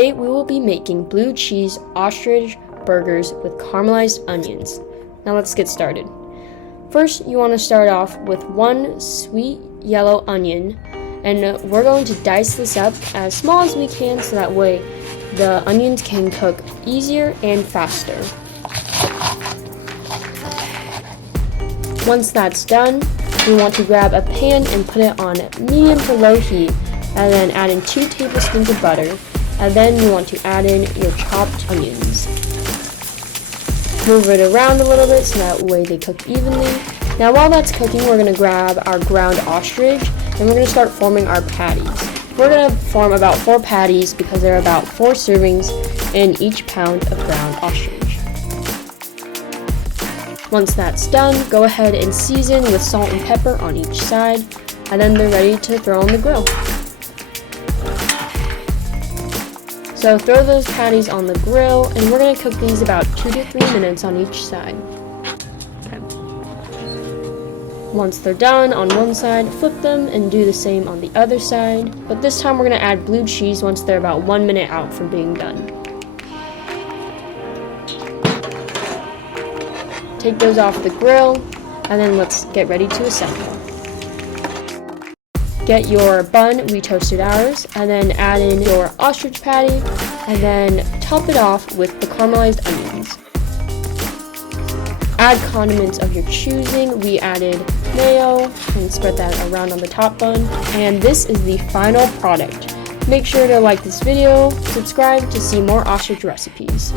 Today we will be making blue cheese ostrich burgers with caramelized onions. Now let's get started. First, you want to start off with one sweet yellow onion, and we're going to dice this up as small as we can so that way the onions can cook easier and faster. Once that's done, we want to grab a pan and put it on medium to low heat, and then add in 2 tablespoons of butter, and then you want to add in your chopped onions. Move it around a little bit so that way they cook evenly. Now while that's cooking, we're going to grab our ground ostrich and we're going to start forming our patties. We're going to form about 4 patties because there are about 4 servings in each pound of ground ostrich. Once that's done, go ahead and season with salt and pepper on each side, and then they're ready to throw on the grill. So throw those patties on the grill, and we're going to cook these about 2 to 3 minutes on each side. Okay. Once they're done on one side, flip them and do the same on the other side. But this time we're going to add blue cheese once they're about 1 minute out from being done. Take those off the grill, and then let's get ready to assemble. Get your bun, we toasted ours, and then add in your ostrich patty, and then top it off with the caramelized onions. Add condiments of your choosing. We added mayo and spread that around on the top bun, and this is the final product. Make sure to like this video, subscribe to see more ostrich recipes.